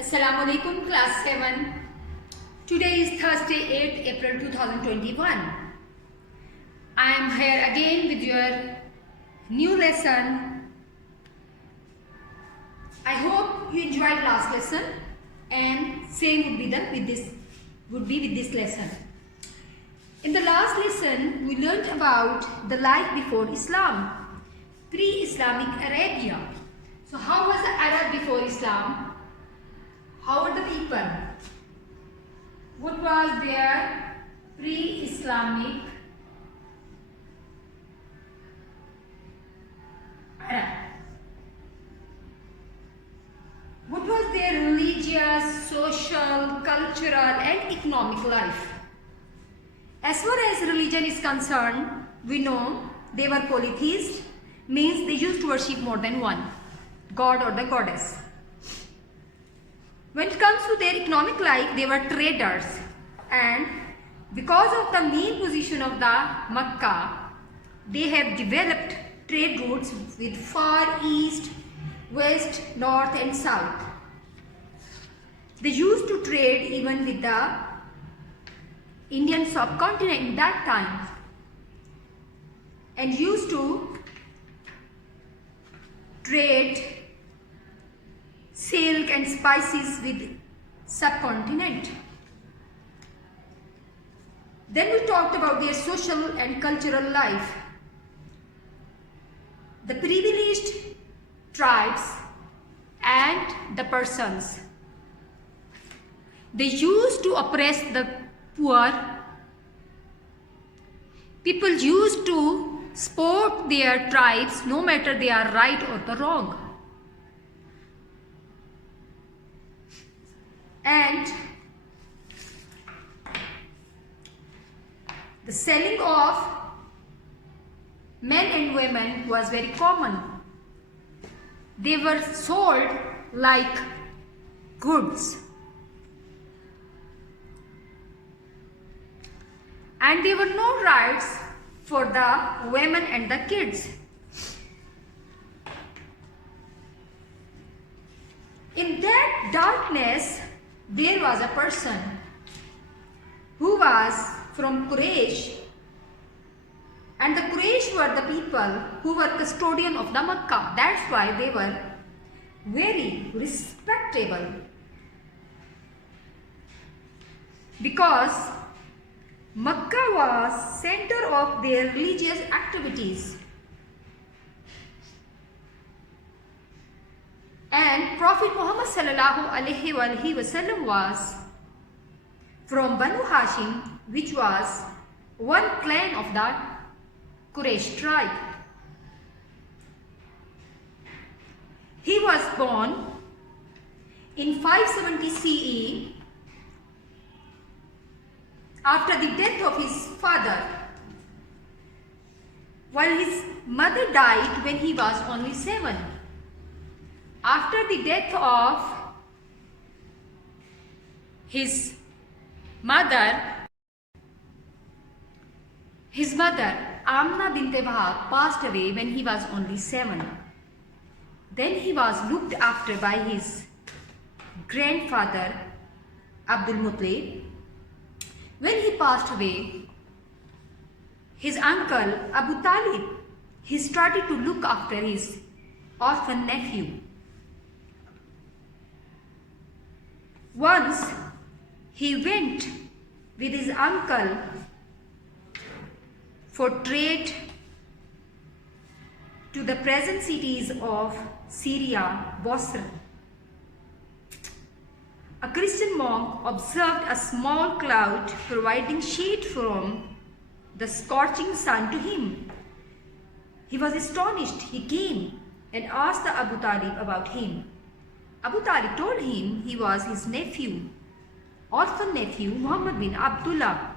Assalamu alaikum class 7. Today is Thursday 8th April 2021. I am here again with your new lesson. I hope you enjoyed last lesson and same would be with this lesson. In the last lesson we learnt about the life before Islam, pre-Islamic Arabia. So how was the Arab before Islam? How were the people? What was their pre-Islamic Arab? What was their religious, social, cultural and economic life? As far as religion is concerned, we know they were polytheists, means they used to worship more than one god or the goddess. When it comes to their economic life, they were traders, and because of the main position of the Makkah, they have developed trade routes with far east, west, north and south. They used to trade even with the Indian subcontinent in that time and used to trade silk and spices with subcontinent. Then we talked about their social and cultural life. The privileged tribes and the persons, they used to oppress the poor. People used to support their tribes no matter they are right or the wrong. And the selling of men and women was very common. They were sold like goods. And there were no rights for the women and the kids. In that darkness, there was a person who was from Quraysh, and the Quraysh were the people who were custodian of the Makkah. That's why they were very respectable, because Makkah was center of their religious activities. And Prophet Muhammad sallallahu alaihi wasallam was from Banu Hashim, which was one clan of the Quraysh tribe. He was born in 570 CE after the death of his father, while his mother died when he was only 7. After the death of his mother Amna bint Wahab passed away when he was only 7. Then he was looked after by his grandfather Abdul Muttalib. When he passed away, his uncle Abu Talib, he started to look after his orphan nephew. Once he went with his uncle for trade to the present cities of Syria, Bosra. A Christian monk observed a small cloud providing shade from the scorching sun to him. He was astonished. He came and asked the Abu Talib about him. Abu Talib told him he was his nephew, orphan nephew Muhammad bin Abdullah.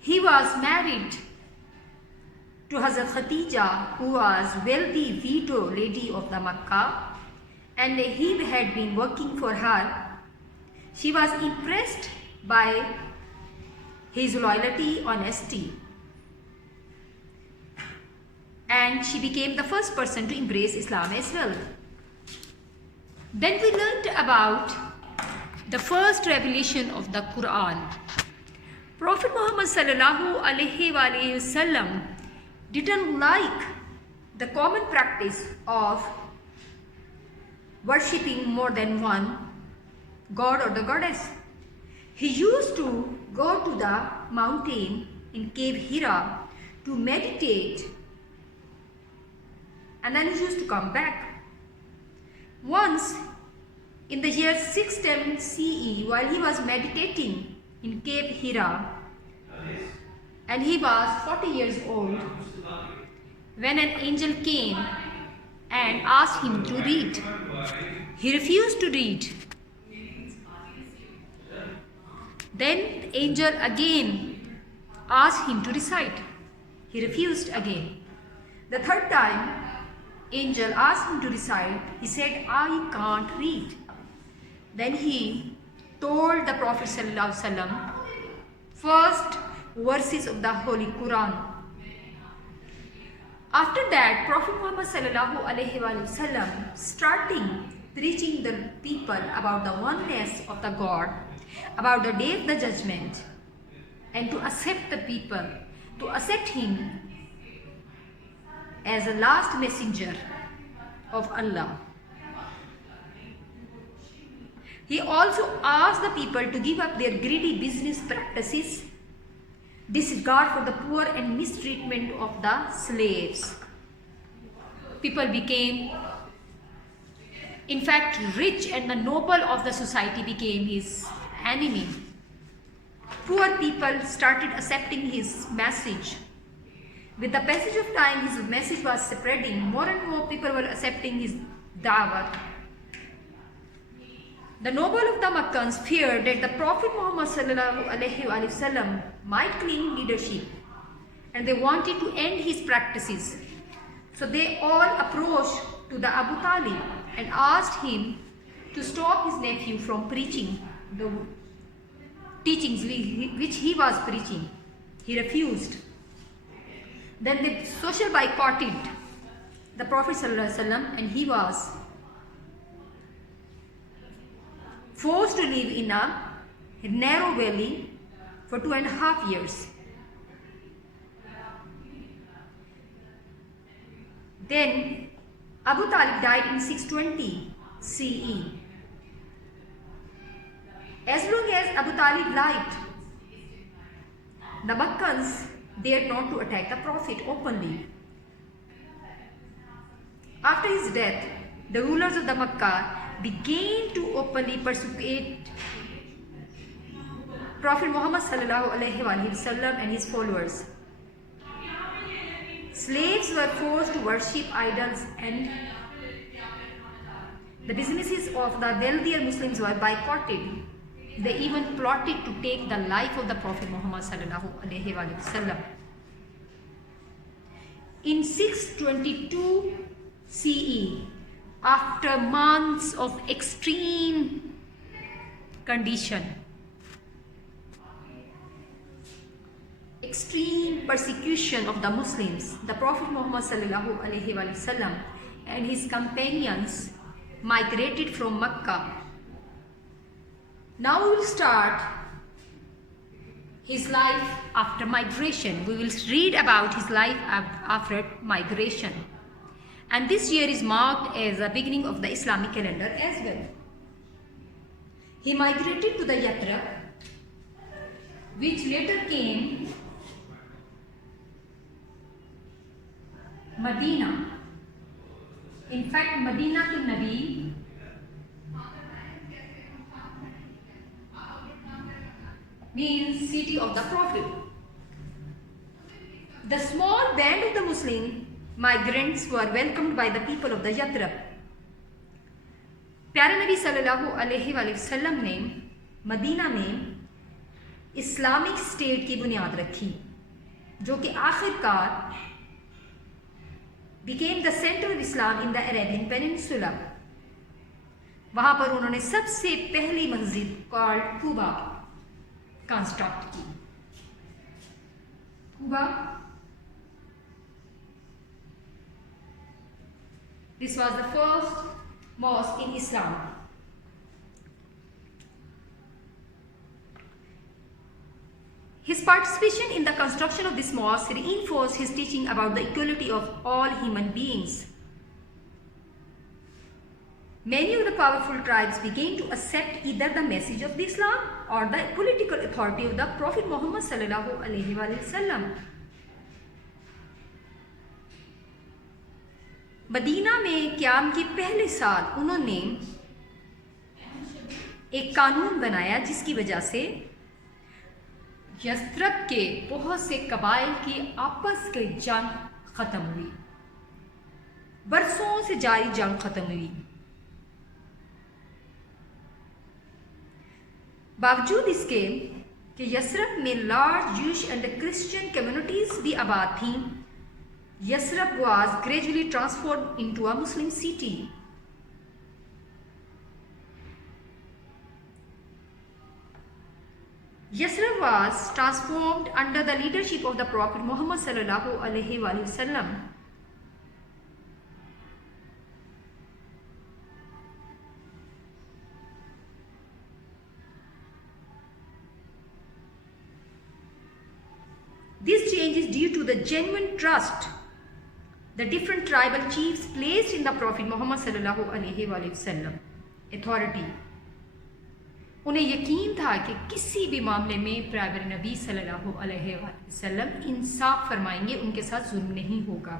He was married to Hazrat Khatija, who was wealthy widow lady of the Makkah, and he had been working for her. She was impressed by his loyalty, honesty. and she became the first person to embrace Islam as well. Then we learned about the first revelation of the Quran. Prophet Muhammad sallallahu alaihi wasallam didn't like the common practice of worshipping more than one god or the goddess. He used to go to the mountain in Cave Hira to meditate, and then he used to come back. Once in the year 610 CE, while he was meditating in Cave Hira, and he was 40 years old, when an angel came and asked him to read, he refused to read. Then the angel again asked him to recite. He refused again. The third time, angel asked him to recite. He said, I can't read. Then he told the Prophet ﷺ first verses of the Holy Quran. After that, Prophet Muhammad ﷺ starting preaching the people about the oneness of the God, about the day of the judgment, and to accept the people, to accept him as the last messenger of Allah. He also asked the people to give up their greedy business practices, disregard for the poor and mistreatment of the slaves. People became, in fact, rich, and the noble of the society became his enemy. Poor people started accepting his message. With the passage of time, his message was spreading. More and more people were accepting his da'wah. The noble of the Makkans feared that the Prophet Muhammad ﷺ might claim leadership, and they wanted to end his practices. So they all approached to the Abu Talib and asked him to stop his nephew from preaching the teachings which he was preaching. He refused. Then they social boycotted the Prophet ﷺ, and he was forced to live in a narrow valley for 2.5 years. Then Abu Talib died in 620 CE. As long as Abu Talib lived, the Makkans dared not to attack the Prophet openly. After his death, the rulers of the Makkah began to openly persecute Prophet Muhammad ﷺ and his followers. Slaves were forced to worship idols, and the businesses of the wealthier Muslims were boycotted. They even plotted to take the life of the Prophet Muhammad ﷺ. In 622 CE, after months of extreme condition, extreme persecution of the Muslims, the Prophet Muhammad ﷺ and his companions migrated from Mecca. Now we will start his life after migration. We will read about his life after migration. And this year is marked as the beginning of the Islamic calendar as well. He migrated to the Yathrib, which later came Medina. In fact, Medina to Nabi means city of the Prophet. The small band of the Muslim migrants were welcomed by the people of the Yathrib. प्यारे नबी सल्लल्लाहु अलैहि वसल्लम ने Medina में Islamic state की बुनियाद रखी, जो कि आखिरकार became the center of Islam in the Arabian Peninsula. वहाँ पर उन्होंने सबसे पहली मस्जिद called कुबा कंस्ट्रक्ट की. Quba This was the first mosque in Islam. His participation in the construction of this mosque reinforced his teaching about the equality of all human beings. Many of the powerful tribes began to accept either the message of Islam or the political authority of the Prophet Muhammad sallallahu alaihi wasallam. Medina में क़याम के पहले साल उन्होंने एक कानून बनाया जिसकी वजह से यस्रब के बहुत से कबाइल की आपस की जंग ख़त्म हुई। बरसों से जारी जंग ख़त्म हुई। बावजूद इसके कि यस्रब में large Jews and Christian communities भी आबाद थीं, Yasrib was gradually transformed into a Muslim city. Yasrib was transformed under the leadership of the Prophet Muhammad sallallahu alaihi wasallam. This change is due to the genuine trust the different tribal chiefs placed in the Prophet Muhammad sallallahu alaihi wasallam authority. उन्हें यकीन था कि किसी भी मामले में प्यारे नबी सल्लल्लाहु अलैहि वसल्लम इंसाफ फरमाएंगे, उनके साथ जुल्म नहीं होगा।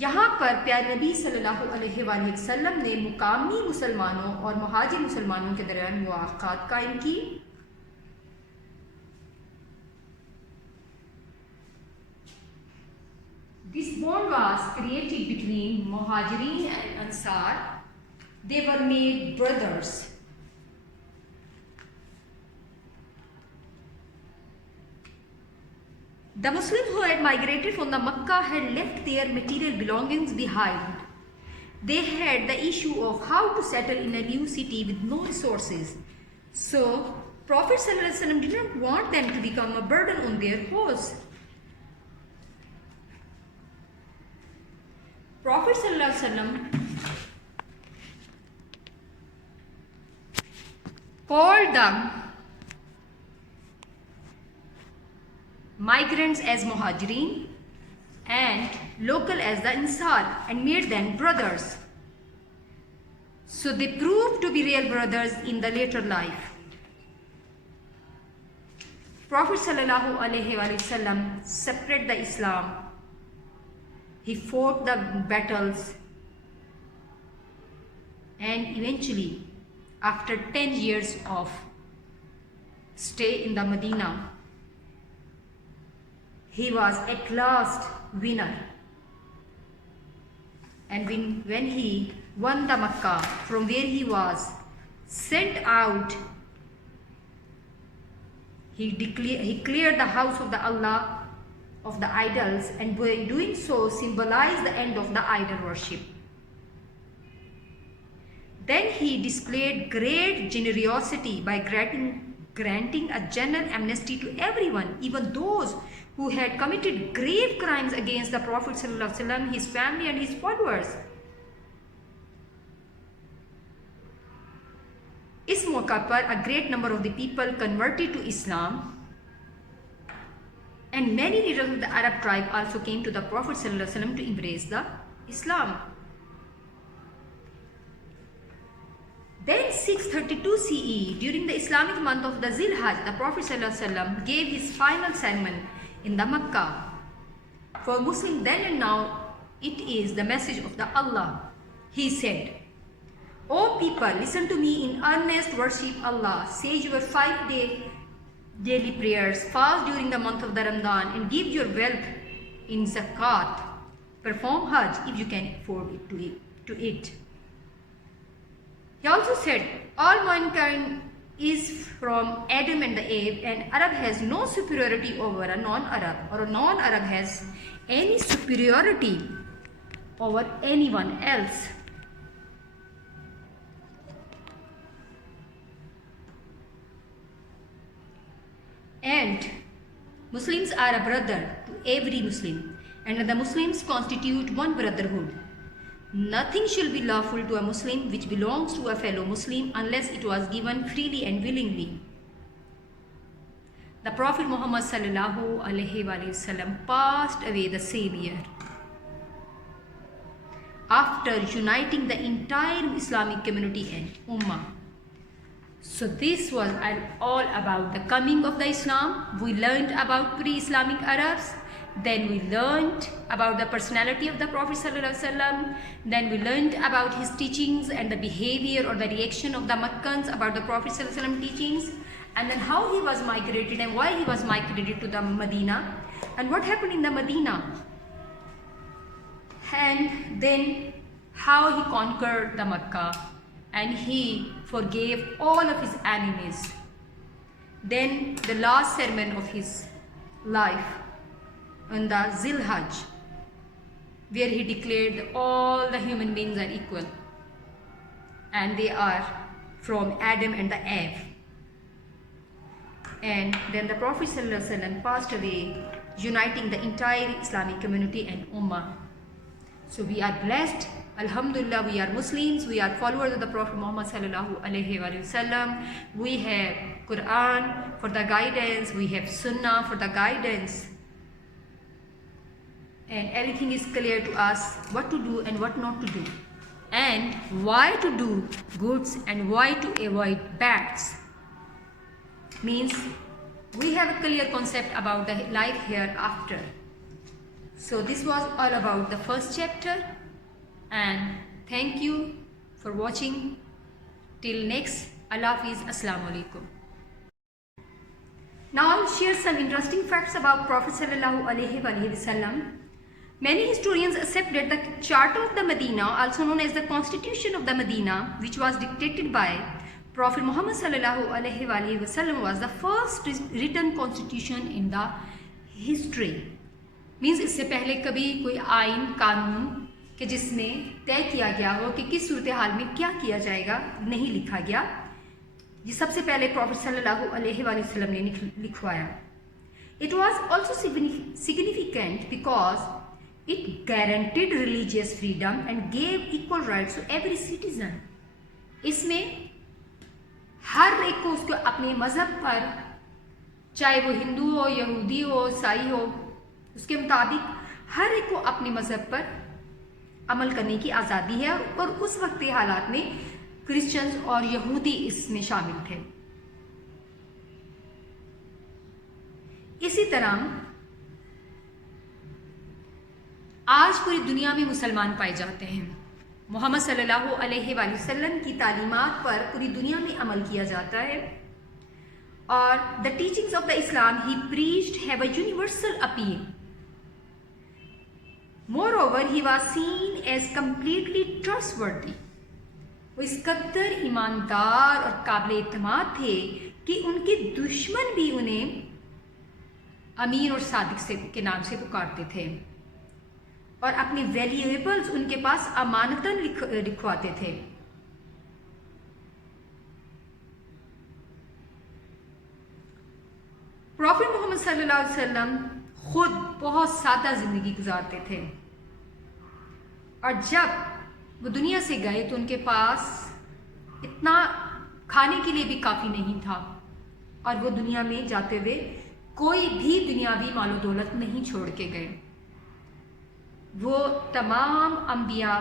यहाँ पर प्यारे नबी सल्लल्लाहु अलैहि वसल्लम ने मुकामी मुसलमानों और मुहाजिर मुसलमानों के दरमियान मुआक़ात कायम की। This bond was created between Muhajirin and Ansar. They were made brothers. The Muslims who had migrated from the Makkah had left their material belongings behind. They had the issue of how to settle in a new city with no resources. So, Prophet ﷺ did not want them to become a burden on their hosts. Prophet ﷺ called the migrants as Muhajirin and local as the Ansar and made them brothers. So they proved to be real brothers in the later life. Prophet sallallahu alaihi wasallam separated the Islam. He fought the battles and eventually, after 10 years of stay in the Medina, he was at last winner. And when he won the Makkah, from where he was sent out, he cleared the house of the Allah of the idols, and by doing so symbolized the end of the idol worship. Then he displayed great generosity by granting a general amnesty to everyone, even those who had committed grave crimes against the Prophet ﷺ, his family and his followers. इस मौका पर a great number of the people converted to Islam, and many leaders of the Arab tribe also came to the Prophet ﷺ to embrace the Islam. Then 632 CE, during the Islamic month of the Zilhajj, the Prophet ﷺ gave his final sermon in the Makkah. For Muslims then and now, it is the message of the Allah. He said, "O people, listen to me in earnest, worship Allah, say your 5-day daily prayers, fast during the month of the Ramadan, and give your wealth in zakat. Perform Hajj if you can afford to it." He also said, all mankind is from Adam and the Eve, and Arab has no superiority over a non-Arab, or a non-Arab has any superiority over anyone else. And Muslims are a brother to every Muslim, and the Muslims constitute one brotherhood. Nothing shall be lawful to a Muslim which belongs to a fellow Muslim unless it was given freely and willingly. The Prophet Muhammad sallallahu alaihi wasallam passed away the same year, after uniting the entire Islamic community and Ummah. So this was all about the coming of the Islam. We learned about pre-Islamic Arabs. Then we learned about the personality of the Prophet ﷺ. Then we learned about his teachings and the behavior or the reaction of the Makkans about the Prophet ﷺ teachings. And then how he was migrated and why he was migrated to the Medina. And what happened in the Medina. And then how he conquered the Makkah. And he forgave all of his enemies. Then the last sermon of his life on the Zilhajj, where he declared that all the human beings are equal and they are from Adam and the Eve. And then the Prophet ﷺ passed away, uniting the entire Islamic community and Ummah. So we are blessed. Alhamdulillah, we are Muslims, we are followers of the Prophet Muhammad sallallahu alaihi wasallam. We have Quran for the guidance, we have Sunnah for the guidance. And everything is clear to us what to do and what not to do. And why to do goods and why to avoid bads. Means we have a clear concept about the life hereafter. So this was all about the first chapter. And thank you for watching. Till next, Allah Hafiz, Assalamu Alaikum. Now I'll share some interesting facts about Prophet sallallahu alaihi wasallam. Many historians accept that the Charter of the Medina, also known as the Constitution of the Medina, which was dictated by Prophet Muhammad sallallahu alaihi wasallam, was the first written constitution in the history. Means इससे पहले कभी कोई आइन कानून कि जिसमें तय किया गया हो कि किस सूरत हाल में क्या किया जाएगा नहीं लिखा गया. ये सबसे पहले प्रॉफिट सल्लल्लाहु अलैहि वसल्लम ने लिखवाया. It was also significant because it guaranteed religious freedom and gave equal rights to every citizen. इसमें हर एक को उसको अपने मज़हब पर, चाहे वो हिंदू हो, यहूदी हो, ईसाई हो, उसके मुताबिक हर एक को अपने मज़हब पर अमल करने की आज़ादी है. और उस वक्त के हालात में क्रिश्चियंस और यहूदी इसमें शामिल थे. इसी तरह आज पूरी दुनिया में मुसलमान पाए जाते हैं. मोहम्मद सल्लल्लाहु अलैहि वसल्लम की तालीमात पर पूरी दुनिया में अमल किया जाता है. और the teachings of the Islam he preached have a universal appeal. Moreover, he was seen as completely trustworthy. वो इस कदर ईमानदार और काबिल एतमाद थे कि उनके दुश्मन भी उन्हें अमीर और सादिक से के नाम से पुकारते थे और अपने वैल्यूएबल्स उनके पास अमानतन लिखवाते थे. प्रॉफिट मोहम्मद सल्लल्लाहु अलैहि वसल्लम खुद बहुत सादा जिंदगी गुजारते थे और जब वो दुनिया से गए तो उनके पास इतना खाने के लिए भी काफ़ी नहीं था और वो दुनिया में जाते हुए कोई भी दुनियावी मालो दौलत नहीं छोड़ के गए. वो तमाम अंबिया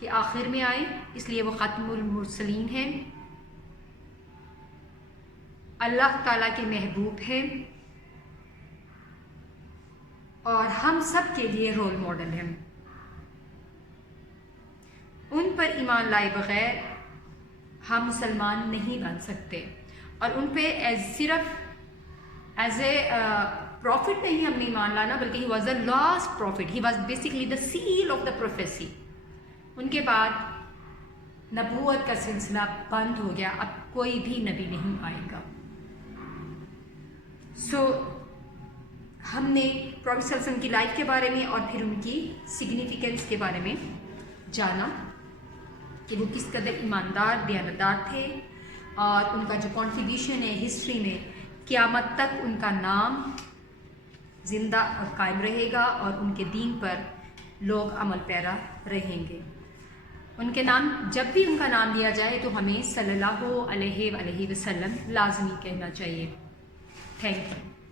के आखिर में आए, इसलिए वो ख़ातिमुल मुरसलीन हैं, अल्लाह ताला के महबूब हैं और हम सब के लिए रोल मॉडल हैं. उन पर ईमान लाए बगैर हम मुसलमान नहीं बन सकते और उन पे सिर्फ एज ए प्रॉफिट नहीं हमने ईमान लाना, बल्कि he was the last profit. He was basically the seal of the prophecy. उनके बाद नबूवत का सिलसिला बंद हो गया, अब कोई भी नबी नहीं आएगा. हमने प्रॉफेट सल्लल्लाहु अलैहि वसल्लम की लाइफ के बारे में और फिर उनकी सिग्निफिकेंस के बारे में जाना कि वो किस कदर ईमानदार दयानतदार थे और उनका जो कंट्रीब्यूशन है हिस्ट्री में, क़यामत तक उनका नाम ज़िंदा और कायम रहेगा और उनके दीन पर लोग अमल पैरा रहेंगे. ان کے نام جب بھی ان کا نام لیا جائے تو ہمیں صلی اللہ علیہ وسلم لازمی کہنا چاہیے. Thank you.